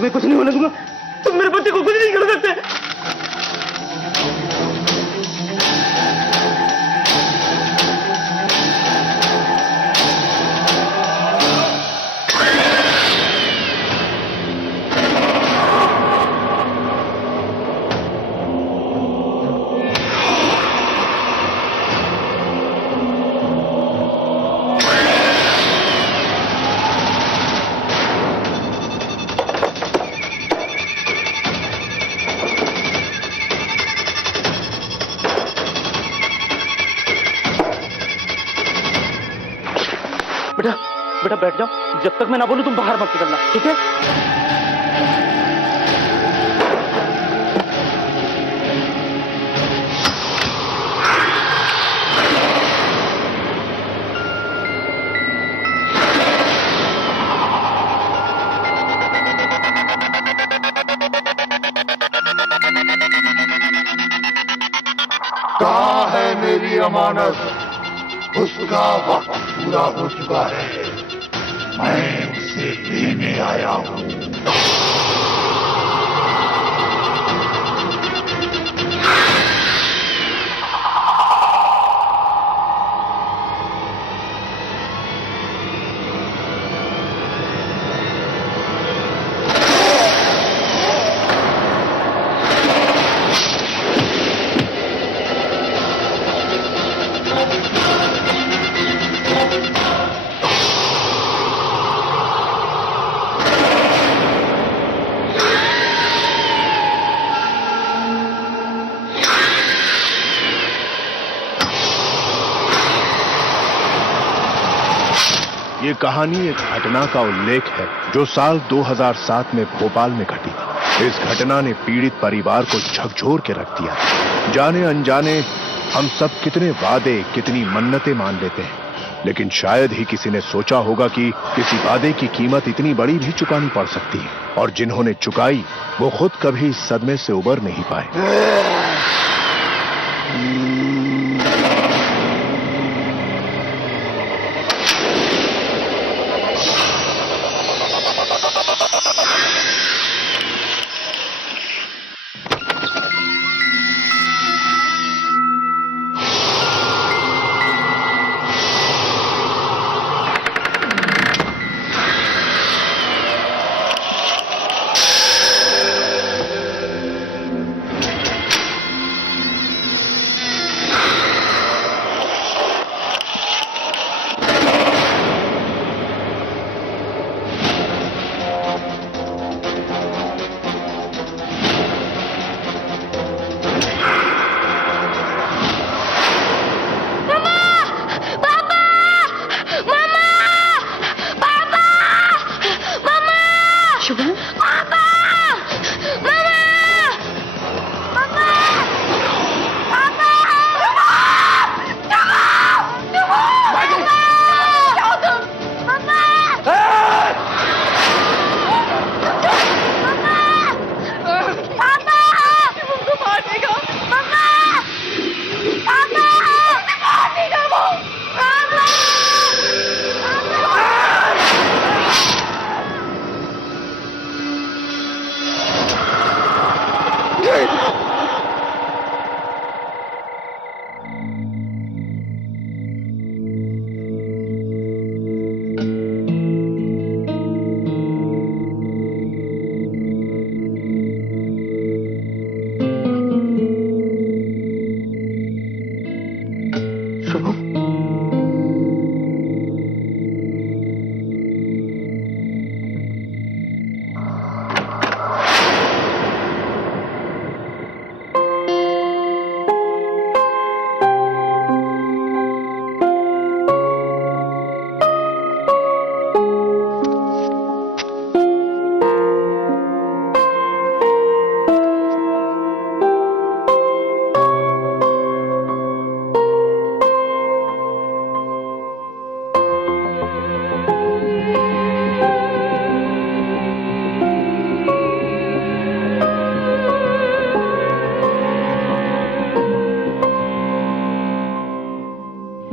तुम्हें कुछ नहीं होने दूंगा। तुम मेरे बच्चे को कुछ नहीं कर सकते। बेटा बेटा बैठ जाओ, जब तक मैं ना बोलूं तुम बाहर मत निकलना, ठीक है? कहाँ है मेरी अमानत? उसका वक्त पूरा हो चुका है, मैं उसे लेने आया हूं। ये कहानी एक घटना का उल्लेख है जो साल 2007 में भोपाल में घटी। इस घटना ने पीड़ित परिवार को झकझोर के रख दिया। जाने अनजाने हम सब कितने वादे, कितनी मन्नतें मान लेते हैं, लेकिन शायद ही किसी ने सोचा होगा कि किसी वादे की कीमत इतनी बड़ी भी चुकानी पड़ सकती है, और जिन्होंने चुकाई वो खुद कभी इस सदमे से उबर नहीं पाए।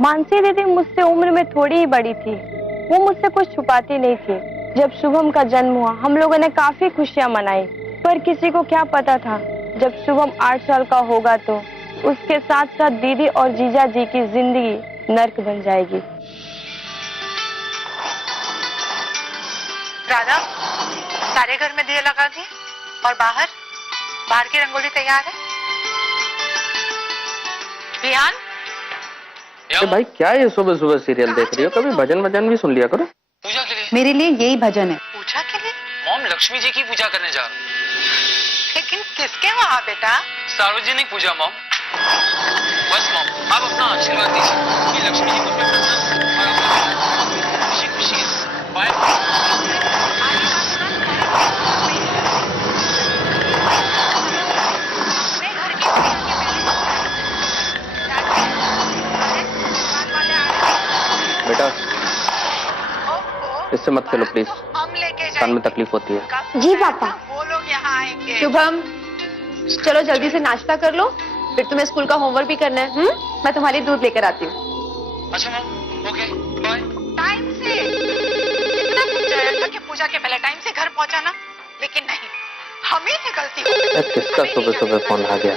मानसी दीदी मुझसे उम्र में थोड़ी ही बड़ी थी, वो मुझसे कुछ छुपाती नहीं थी। जब शुभम का जन्म हुआ हम लोगों ने काफी खुशियां मनाई, पर किसी को क्या पता था जब शुभम 8 साल का होगा तो उसके साथ साथ दीदी और जीजा जी की जिंदगी नर्क बन जाएगी। राधा, सारे घर में दिए लगा दिए और बाहर की रंगोली तैयार है। रिहान, अरे भाई क्या ये सुबह सुबह सीरियल देख रही हो? कभी भजन भजन भी सुन लिया करो। पूजा के लिए। मेरे लिए यही भजन है। पूजा के लिए? मॉम लक्ष्मी जी की पूजा करने जा रहा हूँ। लेकिन किसके वहाँ बेटा? सार्वजनिक पूजा मॉम। बस मॉम आप अपना आशीर्वाद दीजिए कि लक्ष्मी जी को अपने प्रसन्न और अपना खुशी खुशी बाय। बेटा इससे मत खेलो प्लीज, हम लेके कान में तकलीफ होती है। जी पापा। वो लोग यहाँ आएंगे। शुभम, चलो जल्दी से नाश्ता कर लो, फिर तुम्हें स्कूल का होमवर्क भी करना है। मैं तुम्हारे दूध लेकर आती हूँ। अच्छा मॉम, ओके बाय। टाइम से इतना समझाया था कि पूजा के पहले टाइम से घर पहुंचाना, लेकिन नहीं, हमें ही गलती हो। किसका सुबह सुबह फोन आ गया?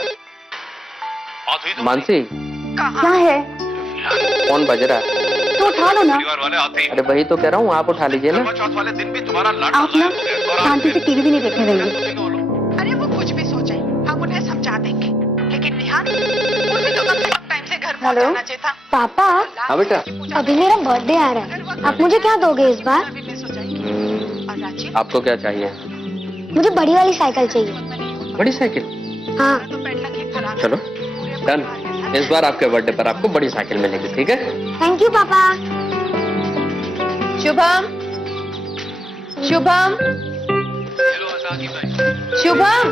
मानसी, क्या है? फोन बज रहा है, तो उठा लो ना। अरे वही तो कह रहा हूँ, आप उठा लीजिए ना। आप ना शांति से टीवी भी नहीं देखने देंगे। अरे वो कुछ भी सोचे, हम उन्हें समझा देंगे, लेकिन निहान उसे तो कम से कम टाइम से घर पहुंचाना चाहिए था। पापा, हाँ बेटा, अभी मेरा बर्थडे आ रहा है, आप मुझे क्या दोगे इस बार? और रांची, आपको क्या चाहिए? मुझे बड़ी वाली साइकिल चाहिए। बड़ी साइकिल? हाँ। तो पेडलर की खराब चलो डन, इस बार आपके बर्थडे पर आपको बड़ी साइकिल मिलेगी, ठीक है? थैंक यू पापा। शुभम, शुभम, शुभम,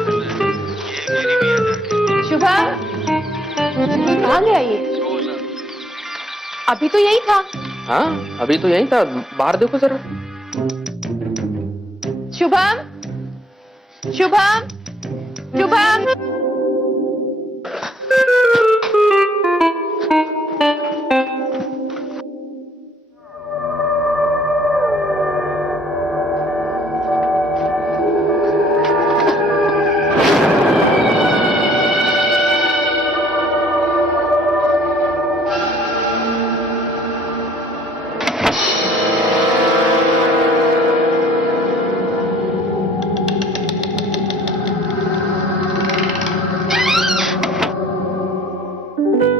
शुभम, कहाँ गया ये? अभी तो यही था। हाँ अभी तो यही था, बाहर देखो जरा। शुभम, शुभम, शुभम।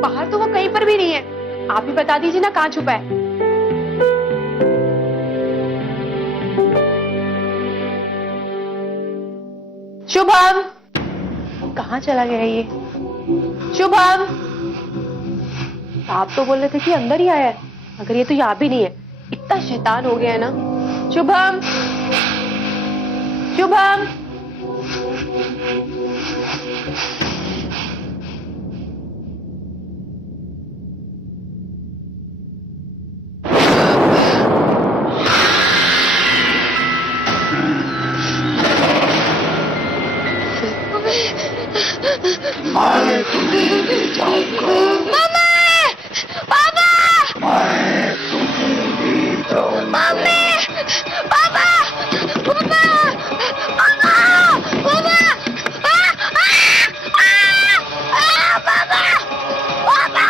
बाहर तो वो कहीं पर भी नहीं है, आप ही बता दीजिए ना कहाँ छुपा है। शुभम, कहाँ चला गया ये? शुभम, आप तो बोल रहे थे कि अंदर ही आया है, अगर ये तो यहाँ भी नहीं है, इतना शैतान हो गया है ना। शुभम, शुभम, मैं तुम्हें ले जाऊंगा। पापा, मैं तुम्हें ले जाऊंगा। पापा, पापा, पापा, पापा,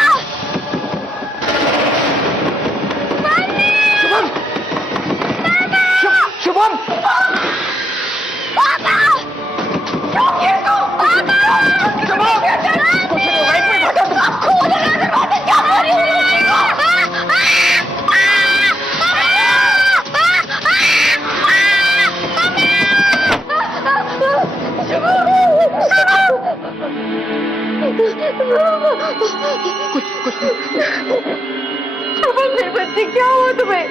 शुभम, मेरे बच्चे क्या हुआ तुम्हें?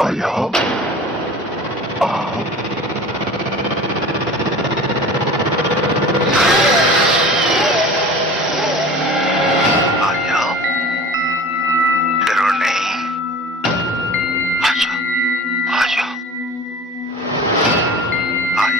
आया आया, डरो नहीं, आजा, आजा, आया।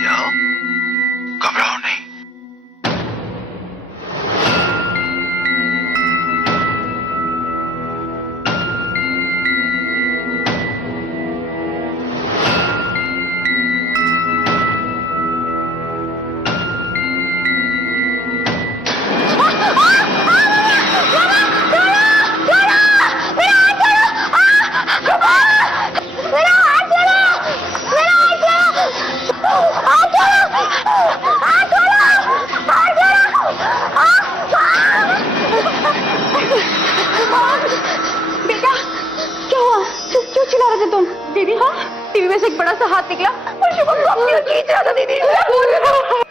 से तुम? दीदी हाँ, टीवी में से एक बड़ा सा हाथ निकला और शुभम को अपनी ओर खींच रहा था। दीदी क्या बोल रहे हो?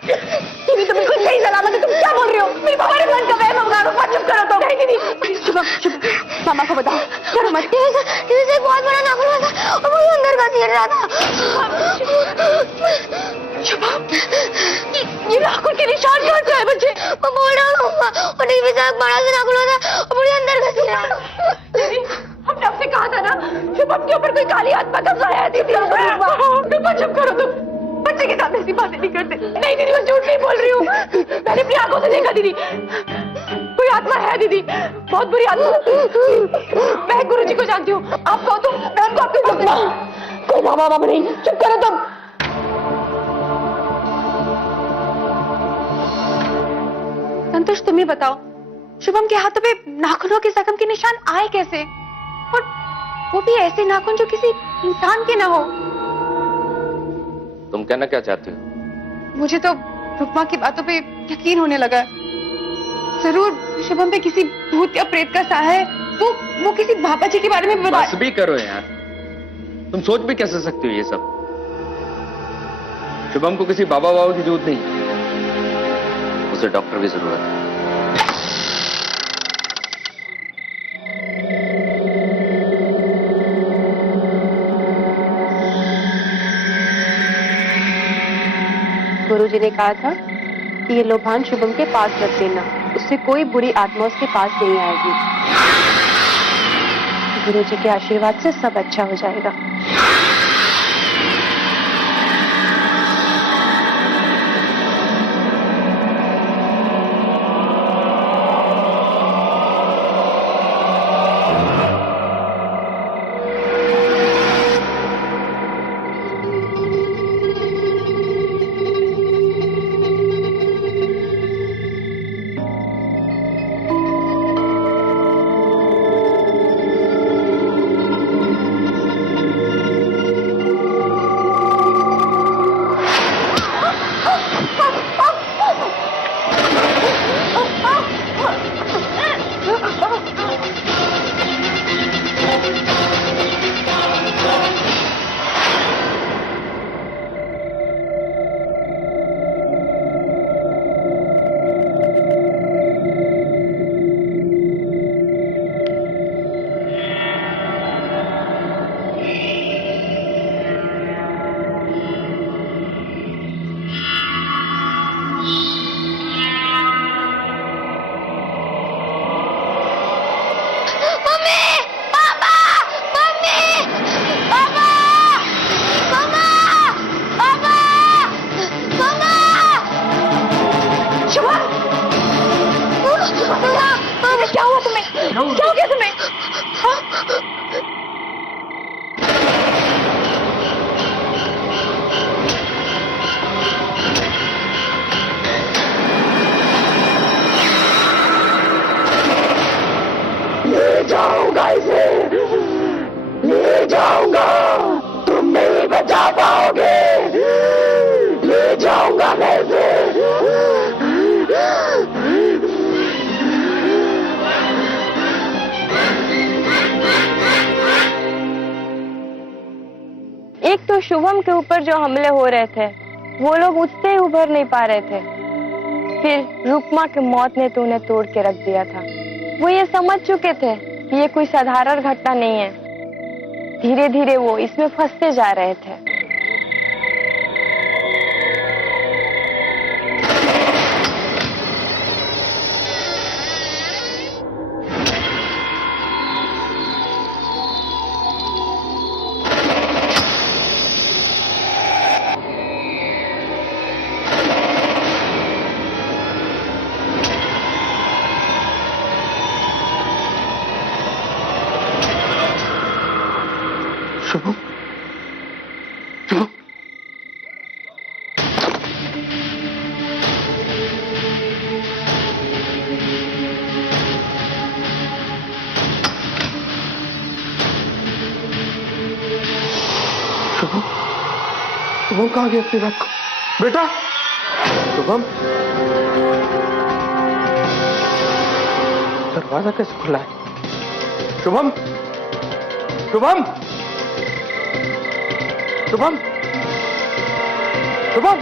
टीवी तो बिल्कुल सही सलामत है, तुम क्या बोल रहे हो? मेरे हमारे मन का वहम होगा, रुको चुप करो तुम। नहीं दीदी, शुभम शुभम मामा को बताओ, डरो मत। टीवी से एक बहुत बड़ा नाखून था और वो अंदर का छेड़ रहा था। शुभम ये नाखून के निशान कहाँ से आए बच्चे? मैं बोल रहा हूँ और टीवी से एक बड़ा सा नाखून था और मुझे अंदर का छेड़ रहा था। हमने आपसे कहा था ना शुभम के ऊपर कोई काली आत्मा का साया है। दीदी रुको चुप करो तुम, बच्चे के साथ ऐसी बातें नहीं करते। नहीं दीदी मैं झूठ नहीं बोल रही हूँ, मैंने अपनी आंखों से देखा दीदी, कोई आत्मा है दीदी, बहुत बुरी आत्मा। मैं गुरुजी को जानती हूँ, आप कहो तो मैं उनको आपके साथ कोई बाबा बाबा नहीं। चुप करो तुम। संतोष तुम ही बताओ, शुभम के हाथों पे नाखूनों के जख्म के निशान आए कैसे, और वो भी ऐसे नाखून जो किसी इंसान के ना हो? तुम कहना क्या चाहती हो? मुझे तो रुक्मा की बातों पे यकीन होने लगा है। जरूर शुभम पे किसी भूत या प्रेत का साया है। वो किसी बाबा जी के बारे में बस भी करो यार, तुम सोच भी कैसे सकती हो ये सब? शुभम को किसी बाबा बाबा की जरूरत नहीं, उसे डॉक्टर की जरूरत है। गुरुजी ने कहा था कि ये लोभान शुभम के पास रख देना, उससे कोई बुरी आत्मा उसके पास नहीं आएगी। गुरुजी के आशीर्वाद से सब अच्छा हो जाएगा। क्या हुआ तुम्हें? क्या हो गया तुम्हें? हाँ? ले जाऊंगा इसे, ले जाऊंगा, तुम नहीं बचा पाओगे, ले जाऊंगा मैं इसे। एक तो शुभम के ऊपर जो हमले हो रहे थे वो लोग उससे ही उभर नहीं पा रहे थे, फिर रुक्मा की मौत ने तो उन्हें तोड़ के रख दिया था। वो ये समझ चुके थे कि ये कोई साधारण घटना नहीं है, धीरे धीरे वो इसमें फंसते जा रहे थे। शुभम, शुभम, शुभम, शुभम कहाँ गया इतनी रात को? बेटा, शुभम, दरवाजा कैसे खुला है? शुभम, शुभम, शुभम, शुभम,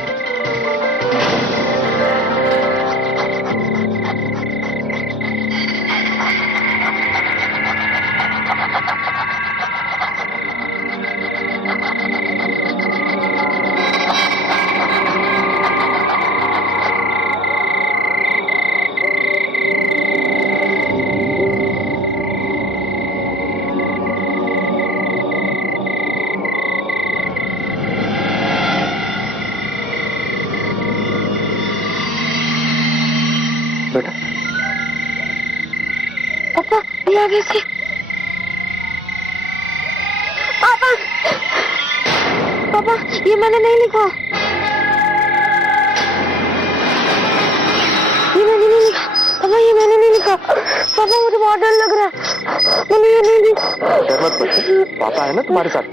बेटा पापा ये आगे से पापा पापा ये मैंने नहीं लिखा, ये मैंने नहीं लिखा पापा, ये मैंने नहीं लिखा पापा, मुझे बहुत डर लग रहा है, मैंने ये नहीं लिखा। डर मत बच्चे, पापा है ना तुम्हारे साथ,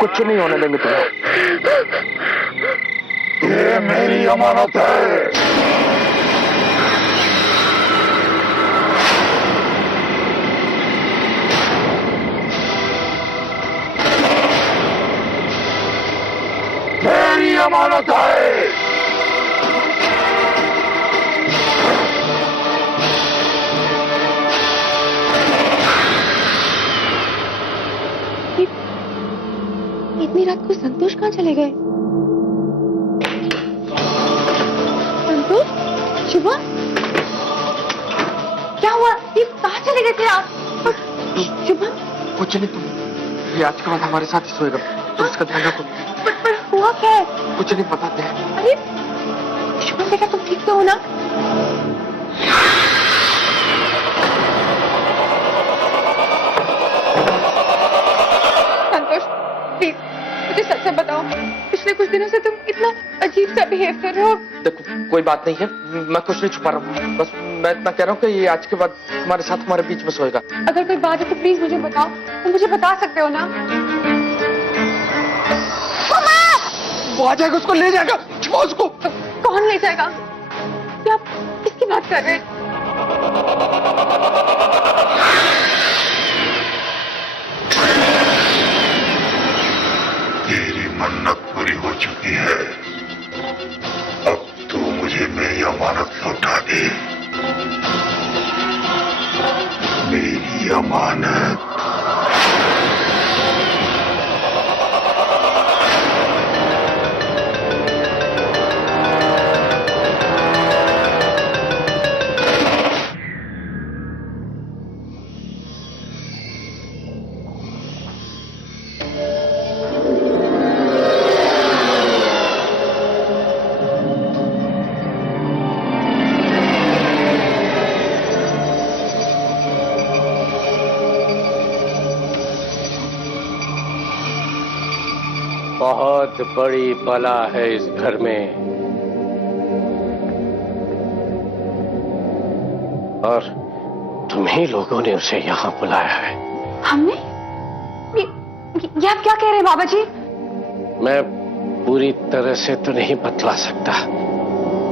कुछ नहीं होने देंगे तुम्हें। ये मेरी अमानत है। मेरी अमानत है। इतनी रात को संतोष कहाँ चले गए? संतोष, शुभम, क्या हुआ? ये कहाँ चले गए थे आप? शुभम, कुछ नहीं, तुम ये आज के बाद हमारे साथ ही सोएगा, तुम इसका ध्यान रखो। पर हुआ क्या है? कुछ नहीं बताते हैं। अरे शुभम बेटा, तुम ठीक तो हो ना? संतोष, प्लीज मुझे सच सच बताओ, पिछले कुछ दिनों से तुम इतना अजीब सा बिहेव कर रहे हो। देखो कोई बात नहीं है, मैं कुछ नहीं छुपा रहा हूँ, बस मैं इतना कह रहा हूँ कि ये आज के बाद हमारे साथ हमारे बीच में सोएगा। अगर कोई बात है तो प्लीज मुझे बताओ, तुम मुझे बता सकते हो ना? वो आ जाएगा, उसको ले जाएगा, छुपा उसको। कौन ले जाएगा? क्या आप किसकी बात कर रहे हैं? तेरी मन्नत पूरी हो चुकी है, अब तू मुझे मेरी अमानत लौटा दे। मेरी अमानत। बहुत बड़ी बला है इस घर में, और तुम्ही लोगों ने उसे यहाँ बुलाया है। हमने? ये आप क्या कह रहे हैं बाबा जी? मैं पूरी तरह से तो नहीं बतला सकता,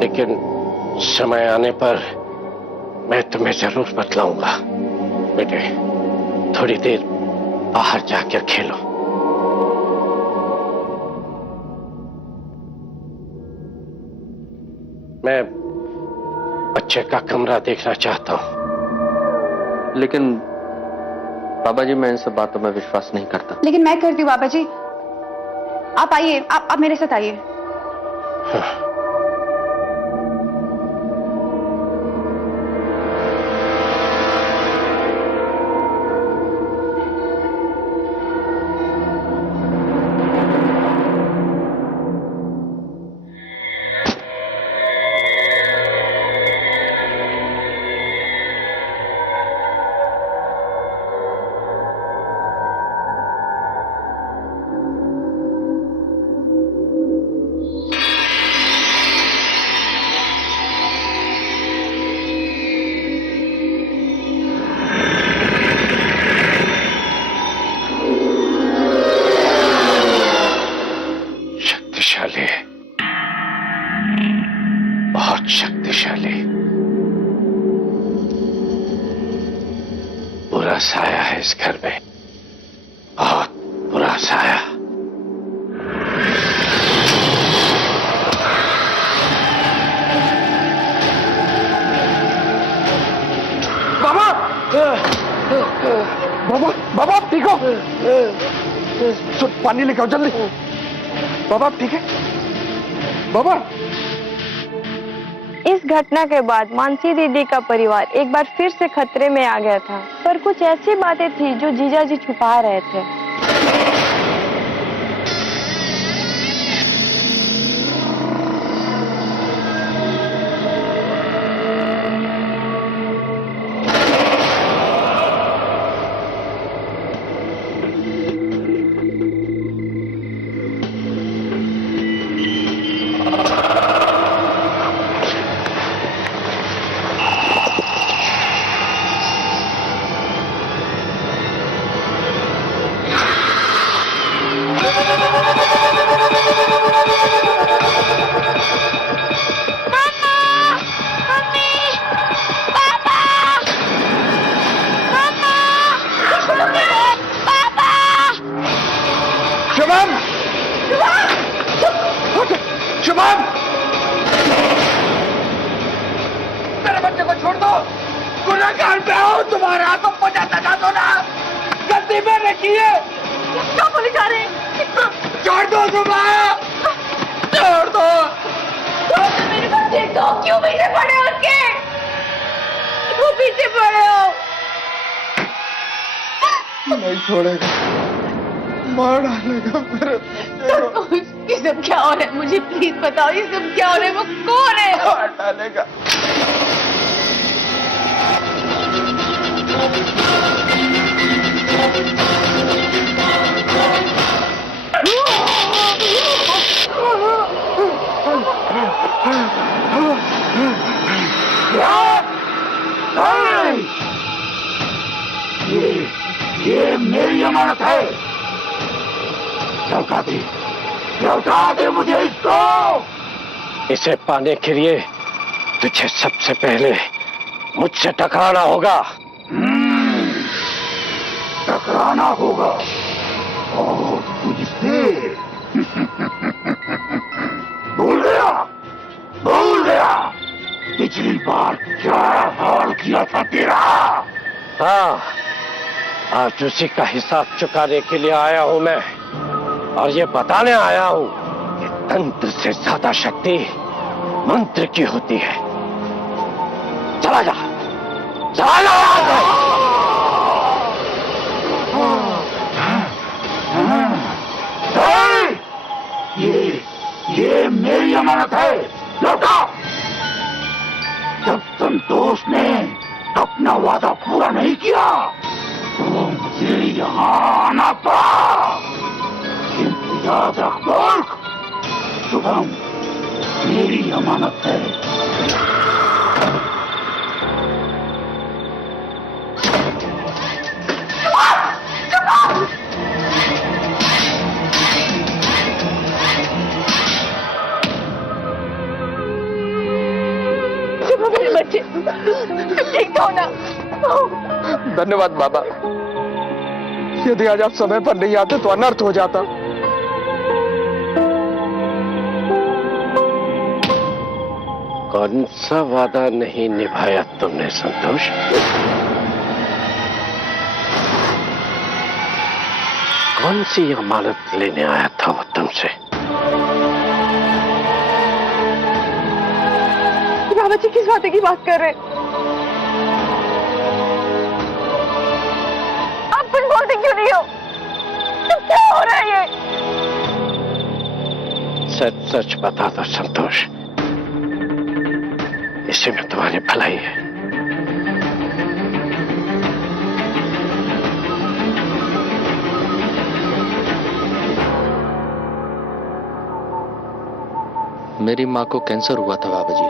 लेकिन समय आने पर मैं तुम्हें जरूर बतलाऊंगा। बेटे, थोड़ी देर बाहर जाकर खेलो। मैं बच्चे का कमरा देखना चाहता हूं। लेकिन बाबा जी, मैं इन सब बातों में विश्वास नहीं करता। लेकिन मैं करती हूँ बाबा जी, आप आइए, आप मेरे साथ आइए। हाँ। शक्तिशाली, बहुत शक्तिशाली। बुरा साया है इस घर में, बहुत बुरा साया। बाबा आप ठीक हो? पानी लेके आओ जल्दी। बाबा आप ठीक है? बाबा इस घटना के बाद मानसी दीदी का परिवार एक बार फिर से खतरे में आ गया था, पर कुछ ऐसी बातें थी जो जीजा जी छुपा रहे थे। शुभम! शुभम! मेरे बच्चे को छोड़ दो। गुनहगार पे आओ, तुम्हारा तो पचाता जा दो ना। गलती मैंने की है। क्या बोले जा रहे हैं? छोड़ दो शुभम, छोड़ दो। मेरे बच्चे तो क्यों पीछे पड़े हो उसके? क्यों पीछे पड़े हो? नहीं छोड़ेगा, मार डालेगा मेरे। ये सब क्या हो रहा है? मुझे प्लीज बताओ, ये सब क्या हो रहा है? वो कौन है? मार डालेगा। ये मेरी अमानत है। लौटा दे मुझे इसको। इसे पाने के लिए तुझे सबसे पहले मुझसे टकराना होगा। टकराना होगा और तुझसे। भूल गया पिछली बार क्या हाल किया था तेरा। हाँ, आज उसी का हिसाब चुकाने के लिए आया हूं मैं, और ये बताने आया हूं कि तंत्र से ज्यादा शक्ति मंत्र की होती है। चला जा, चला जा यहाँ से। ये मेरी अमानत है। लौटा। जब संतोष ने अपना वादा पूरा नहीं किया तो मुझे यहाँ आना पड़ा। किंतु याद रख मूर्ख, शुभम मेरी अमानत है। मेरे बच्चे ठीक हो ना? धन्यवाद बाबा। यदि आज आप समय पर नहीं आते तो अनर्थ हो जाता। कौन सा वादा नहीं निभाया तुमने संतोष? कौन सी अमानत लेने आया था वो तुमसे? बाबा जी किस बात की बात कर रहे हैं? आप कुछ बोलते क्यों नहीं हो? तो क्या हो रहा है ये? सच सच बता दो संतोष, इसी में तुम्हारी भलाई है। मेरी माँ को कैंसर हुआ था बाबा जी।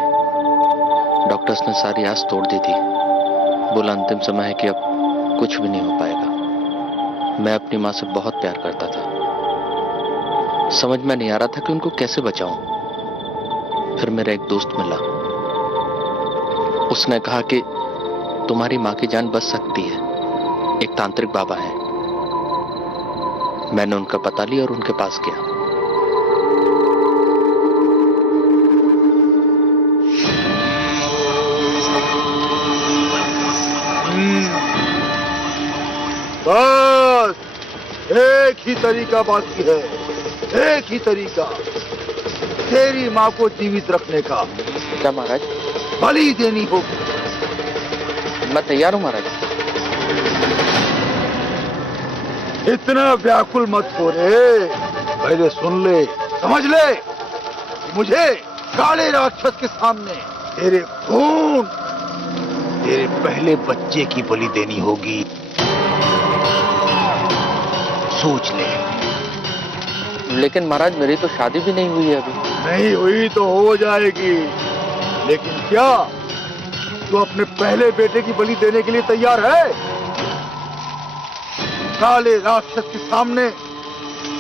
डॉक्टर्स ने सारी आस तोड़ दी थी। बोला अंतिम समय है कि अब कुछ भी नहीं हो पाएगा। मैं अपनी माँ से बहुत प्यार करता था। समझ में नहीं आ रहा था कि उनको कैसे बचाऊं। फिर मेरा एक दोस्त मिला। उसने कहा कि तुम्हारी माँ की जान बच सकती है, एक तांत्रिक बाबा है। मैंने उनका पता लिया और उनके पास गया। बस एक ही तरीका बाकी है, एक ही तरीका तेरी माँ को जीवित रखने का। क्या महाराज? बलि देनी होगी। मैं तैयार हूँ महाराज। इतना व्याकुल मत हो रे, पहले सुन ले, समझ ले। मुझे काले राक्षस के सामने तेरे खून, तेरे पहले बच्चे की बलि देनी होगी। सोच ले। लेकिन महाराज मेरी तो शादी भी नहीं हुई है अभी। नहीं हुई तो हो जाएगी, लेकिन क्या तू अपने पहले बेटे की बलि देने के लिए तैयार है? काले राक्षस के सामने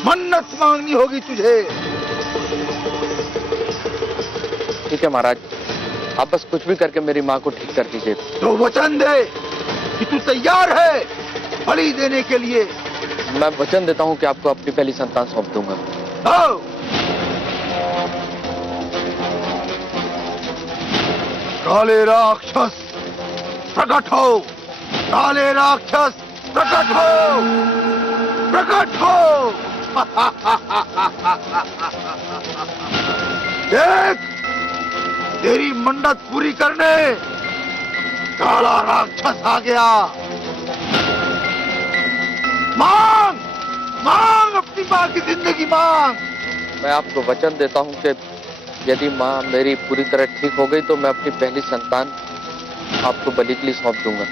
मन्नत मांगनी होगी तुझे। ठीक है महाराज, आप बस कुछ भी करके मेरी माँ को ठीक कर दीजिए। तो वचन दे कि तू तैयार है बलि देने के लिए। मैं वचन देता हूँ कि आपको अपनी पहली संतान सौंप दूंगा। आओ। काले राक्षस प्रकट हो, काले राक्षस प्रकट हो, प्रकट हो। देख, तेरी मन्नत पूरी करने काला राक्षस आ गया। मांग, मांग अपनी माँ की जिंदगी मांग। मैं आपको वचन देता हूँ कि यदि माँ मेरी पूरी तरह ठीक हो गई तो मैं अपनी पहली संतान आपको बलि के लिए सौंप दूंगा।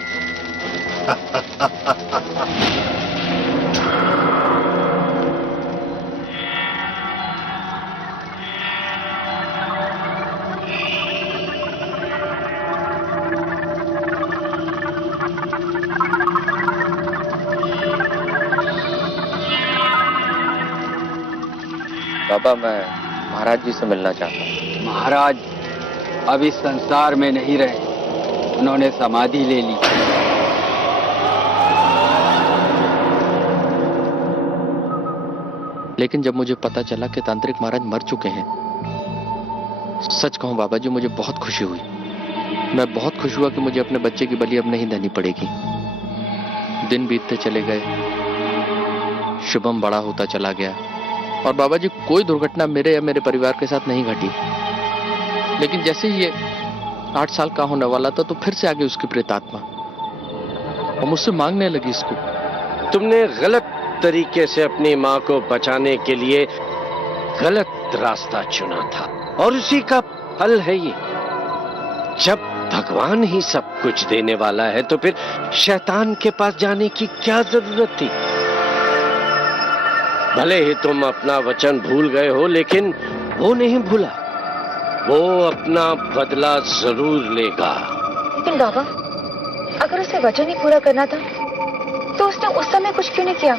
बाबा, मैं महाराज जी से मिलना चाहता हूँ। महाराज अब इस संसार में नहीं रहे, उन्होंने समाधि ले ली। लेकिन जब मुझे पता चला कि तांत्रिक महाराज मर चुके हैं, सच कहूं बाबा जी, मुझे बहुत खुशी हुई। मैं बहुत खुश हुआ कि मुझे अपने बच्चे की बलि अब नहीं देनी पड़ेगी। दिन बीतते चले गए, शुभम बड़ा होता चला गया और बाबा जी कोई दुर्घटना मेरे या मेरे परिवार के साथ नहीं घटी। लेकिन जैसे ही ये 8 साल का होने वाला था तो फिर से आ गई उसकी प्रेतात्मा और मुझसे मांगने लगी इसको। तुमने गलत तरीके से अपनी माँ को बचाने के लिए गलत रास्ता चुना था और उसी का फल है ये। जब भगवान ही सब कुछ देने वाला है तो फिर शैतान के पास जाने की क्या जरूरत थी? भले ही तुम अपना वचन भूल गए हो, लेकिन वो नहीं भूला। वो अपना बदला जरूर लेगा। लेकिन बाबा, अगर उसे वचन ही पूरा करना था तो उसने उस समय कुछ क्यों नहीं किया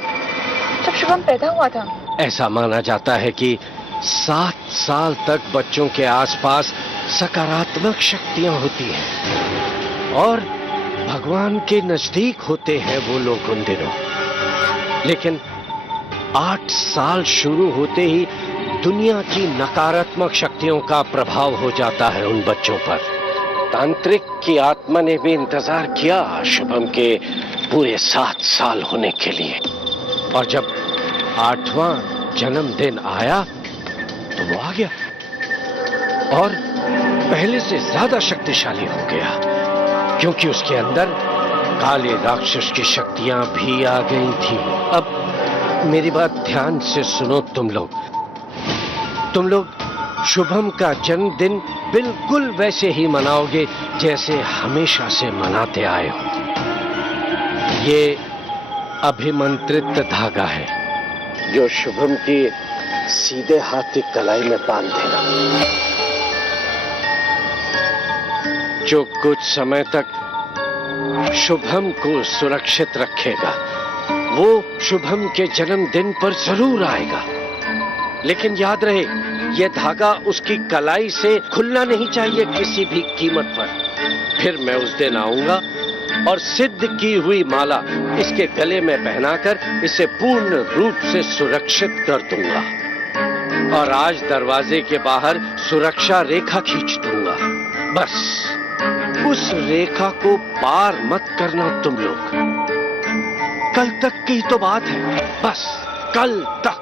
जब शुभम पैदा हुआ था? ऐसा माना जाता है कि 7 साल तक बच्चों के आसपास सकारात्मक शक्तियां होती हैं और भगवान के नजदीक होते हैं वो लोग उन दिनों। लेकिन 8 साल शुरू होते ही दुनिया की नकारात्मक शक्तियों का प्रभाव हो जाता है उन बच्चों पर। तांत्रिक की आत्मा ने भी इंतजार किया शुभम के पूरे 7 साल होने के लिए, और जब 8वां जन्मदिन आया तो वो आ गया और पहले से ज्यादा शक्तिशाली हो गया, क्योंकि उसके अंदर काले राक्षस की शक्तियां भी आ गई थी। अब मेरी बात ध्यान से सुनो तुम लोग शुभम का जन्मदिन बिल्कुल वैसे ही मनाओगे जैसे हमेशा से मनाते आए हो। ये अभिमंत्रित धागा है जो शुभम की सीधे हाथ की कलाई में बांध देना, जो कुछ समय तक शुभम को सुरक्षित रखेगा। वो शुभम के जन्मदिन पर जरूर आएगा, लेकिन याद रहे यह धागा उसकी कलाई से खुलना नहीं चाहिए किसी भी कीमत पर। फिर मैं उस दिन आऊंगा और सिद्ध की हुई माला इसके गले में पहनाकर इसे पूर्ण रूप से सुरक्षित कर दूंगा और आज दरवाजे के बाहर सुरक्षा रेखा खींच दूंगा। बस उस रेखा को पार मत करना तुम लोग। कल तक की तो बात है, बस कल तक।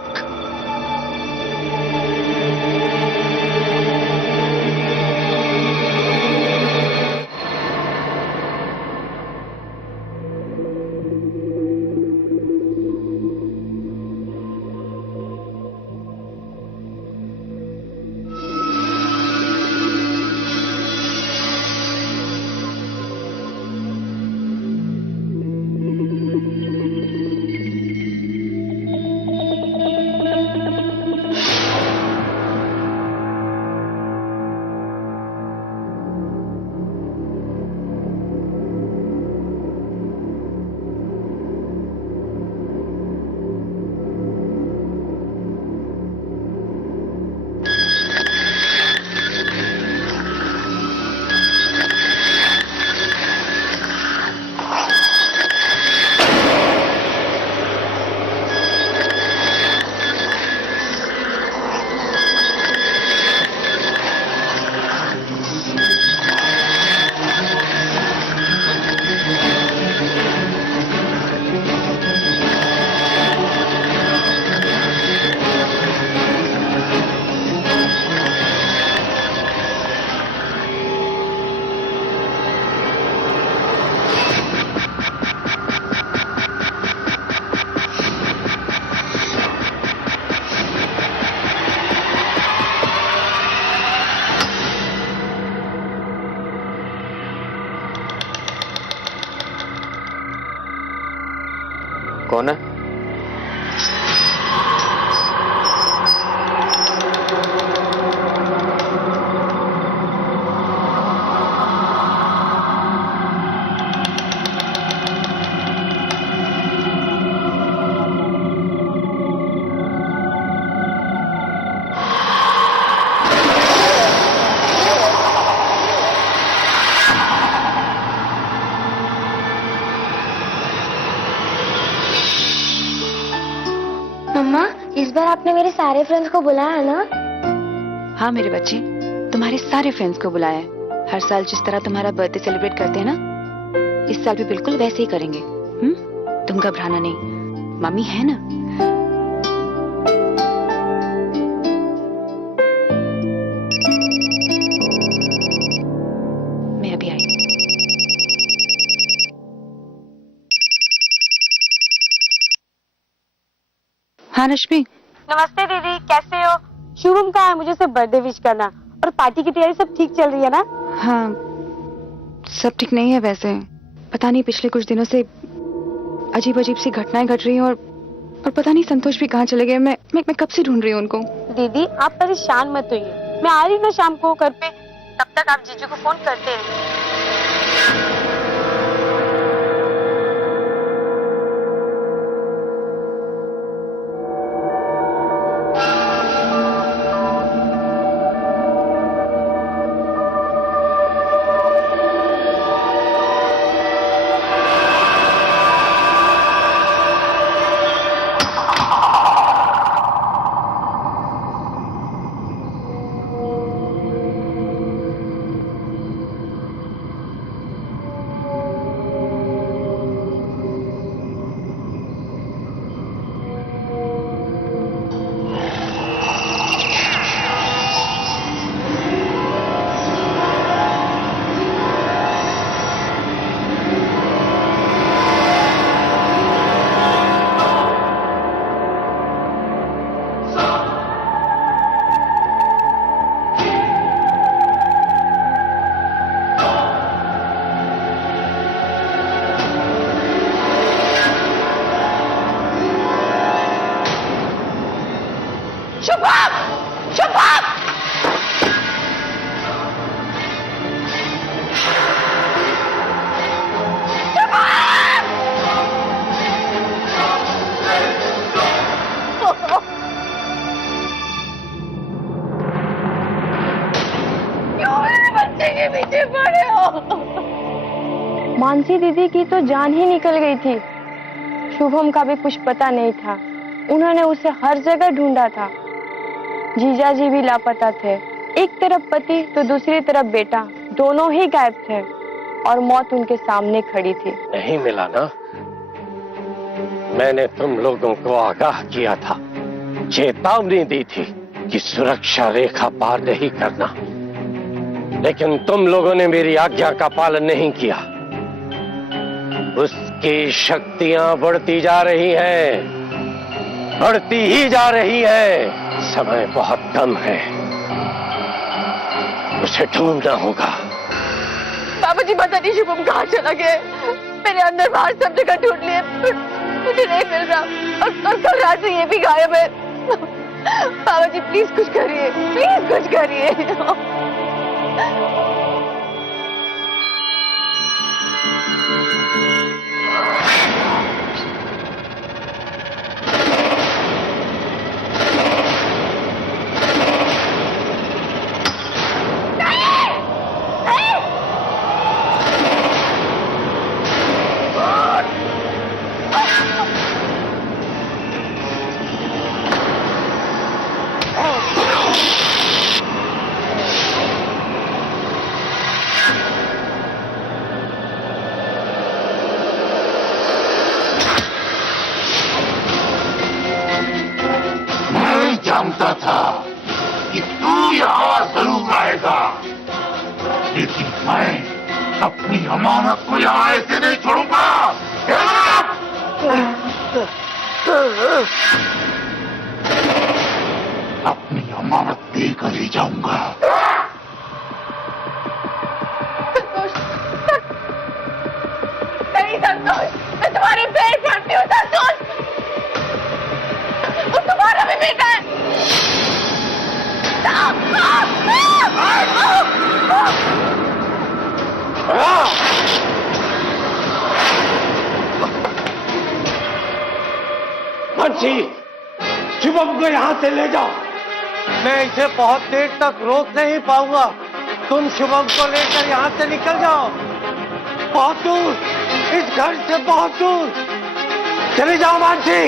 कौन है? मम्मा, इस बार आपने मेरे सारे फ्रेंड्स को बुलाया ना? हाँ मेरे बच्चे, तुम्हारे सारे फ्रेंड्स को बुलाया है। हर साल जिस तरह तुम्हारा बर्थडे सेलिब्रेट करते हैं ना, इस साल भी बिल्कुल वैसे ही करेंगे। तुम घबराना नहीं, मम्मी है ना। मैं अभी आई। हाँ रश्मि। नमस्ते दीदी, कैसे हो? शुभम कहाँ है? मुझे सिर्फ बर्थडे विश करना। और पार्टी की तैयारी सब ठीक चल रही है ना? हाँ सब ठीक नहीं है वैसे। पता नहीं पिछले कुछ दिनों से अजीब अजीब सी घटनाएं घट रही हैं और पता नहीं संतोष भी कहाँ चले गए। मैं कब से ढूंढ रही हूँ उनको। दीदी आप परेशान मत होइए, मैं आ रही हूँ ना शाम को घर पे। तब तक आप जीजू को फोन करते रहिए। मानसी दीदी की तो जान ही निकल गई थी। शुभम का भी कुछ पता नहीं था। उन्होंने उसे हर जगह ढूंढा था। जीजा जी भी लापता थे। एक तरफ पति तो दूसरी तरफ बेटा, दोनों ही गायब थे और मौत उनके सामने खड़ी थी। नहीं मिला ना? मैंने तुम लोगों को आगाह किया था, चेतावनी दी थी कि सुरक्षा रेखा पार नहीं करना, लेकिन तुम लोगों ने मेरी आज्ञा का पालन नहीं किया। उसकी शक्तियां बढ़ती जा रही हैं, बढ़ती ही जा रही है। समय बहुत कम है, उसे ढूंढना होगा। बाबा जी पता नहीं शुभम कहाँ चला गया। मैंने अंदर बाहर सब जगह ढूंढ लिए, मुझे नहीं मिल रहा। और कल रात से ये भी गायब है। बाबा जी प्लीज कुछ करिए, प्लीज कुछ करिए। जानता था कि तू यहाँ जरूर आएगा, लेकिन मैं अपनी अमानत को यहाँ ऐसे नहीं छोड़ूंगा। अपनी अमानत देकर ही जाऊंगा। नहीं संतोष, मैं तुम्हारे पैर पड़ती हूँ संतोष। वो तुम्हारा भी बेटा है। बंसी, शुभम को यहाँ से ले जाओ। मैं इसे बहुत देर तक रोक नहीं पाऊंगा। तुम शुभम को लेकर यहाँ से निकल जाओ, बहुत दूर, इस घर से बहुत दूर चले जाओ। मानसी,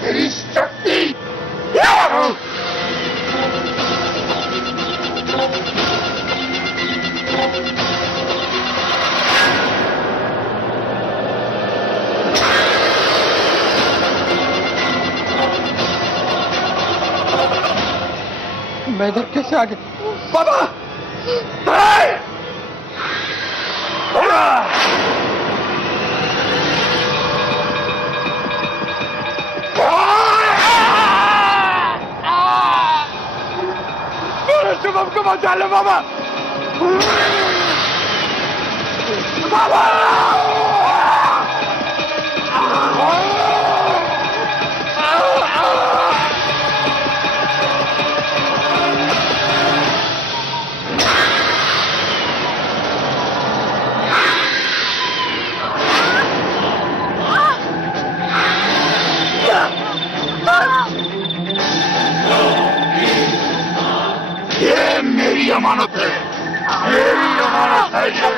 तेरी शक्ति मैं इधर कैसे आ गया? बाबा, शुभम को बचा लो बाबा। बाबा, ये मेरी अमानत है, मेरी अमानत है ये।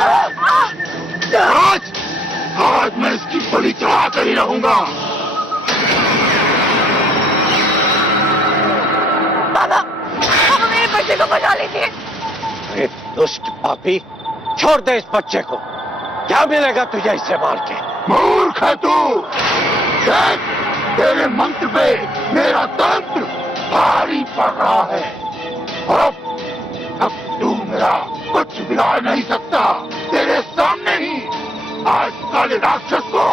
आज मैं इसकी बलि चढ़ा कर ही रहूंगा। बाबा, बाबा मेरे बच्चे को बचा लीजिए। अरे दुष्ट पापी, छोड़ दे इस बच्चे को। क्या मिलेगा तुझे इससे मार के? मूर्ख है तू। देख, तेरे मंत्र पे मेरा तंत्र भारी पड़ रहा है। अब तू मेरा कुछ बिगाड़ नहीं सकता। तेरे सामने ही आज काले राक्षस को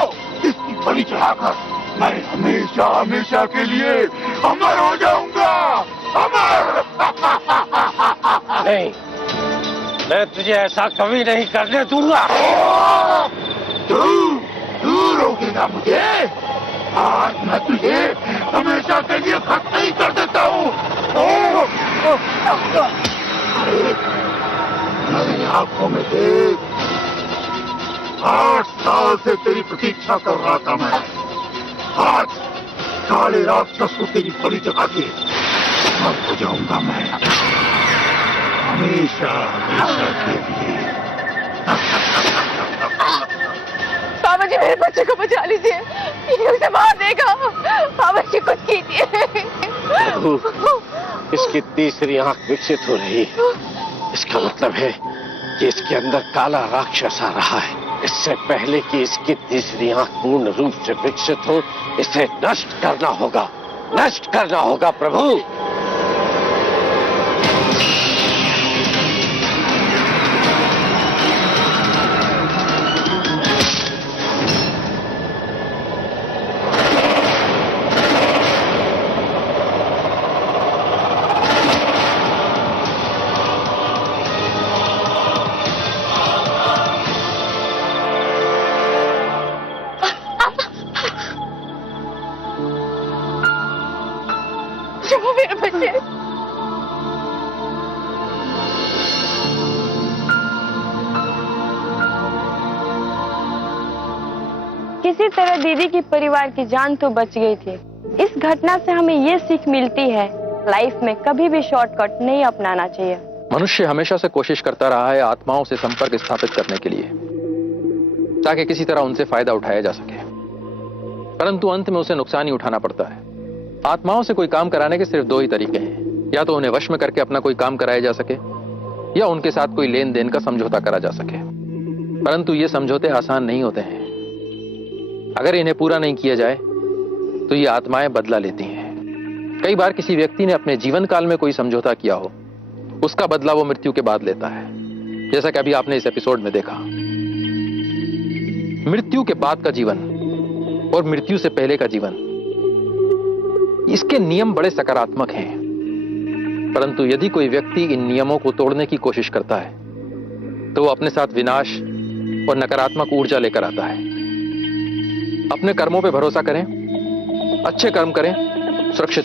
इसकी बलि चढ़ाकर मैं हमेशा हमेशा के लिए अमर हो जाऊंगा। अमर। नहीं, मैं तुझे ऐसा कभी नहीं करने दूंगा। तू रोकेगा मुझे? आज मैं तुझे हमेशा के लिए खत्म ही कर देता हूँ। मेरी आंखों में देख, 8 साल से तेरी प्रतीक्षा कर रहा था मैं। आज काले राक्षस को तेरी बलि चढ़ा के मर हो जाऊंगा मैं, हमेशा हमेशा के लिए। बाबा बाबा जी मेरे बच्चे को बचा लीजिए, ये उसे मार देगा। बाबा जी कुछ कीजिए। प्रभु, इसकी तीसरी आंख विकसित हो रही है। इसका मतलब है कि इसके अंदर काला राक्षस आ रहा है। इससे पहले कि इसकी तीसरी आंख पूर्ण रूप से विकसित हो, इसे नष्ट करना होगा, नष्ट करना होगा प्रभु। जो मेरे बच्चे। किसी तरह दीदी की परिवार की जान तो बच गई थी। इस घटना से हमें ये सीख मिलती है, लाइफ में कभी भी शॉर्टकट नहीं अपनाना चाहिए। मनुष्य हमेशा से कोशिश करता रहा है आत्माओं से संपर्क स्थापित करने के लिए, ताकि किसी तरह उनसे फायदा उठाया जा सके, परंतु अंत में उसे नुकसान ही उठाना पड़ता है। आत्माओं से कोई काम कराने के सिर्फ दो ही तरीके हैं, या तो उन्हें वश में करके अपना कोई काम कराया जा सके, या उनके साथ कोई लेन देन का समझौता करा जा सके। परंतु ये समझौते आसान नहीं होते हैं। अगर इन्हें पूरा नहीं किया जाए तो ये आत्माएं बदला लेती हैं। कई बार किसी व्यक्ति ने अपने जीवन काल में कोई समझौता किया हो, उसका बदला वो मृत्यु के बाद लेता है, जैसा कि अभी आपने इस एपिसोड में देखा। मृत्यु के बाद का जीवन और मृत्यु से पहले का जीवन, इसके नियम बड़े सकारात्मक हैं, परंतु यदि कोई व्यक्ति इन नियमों को तोड़ने की कोशिश करता है तो वो अपने साथ विनाश और नकारात्मक ऊर्जा लेकर आता है। अपने कर्मों पे भरोसा करें, अच्छे कर्म करें, सुरक्षित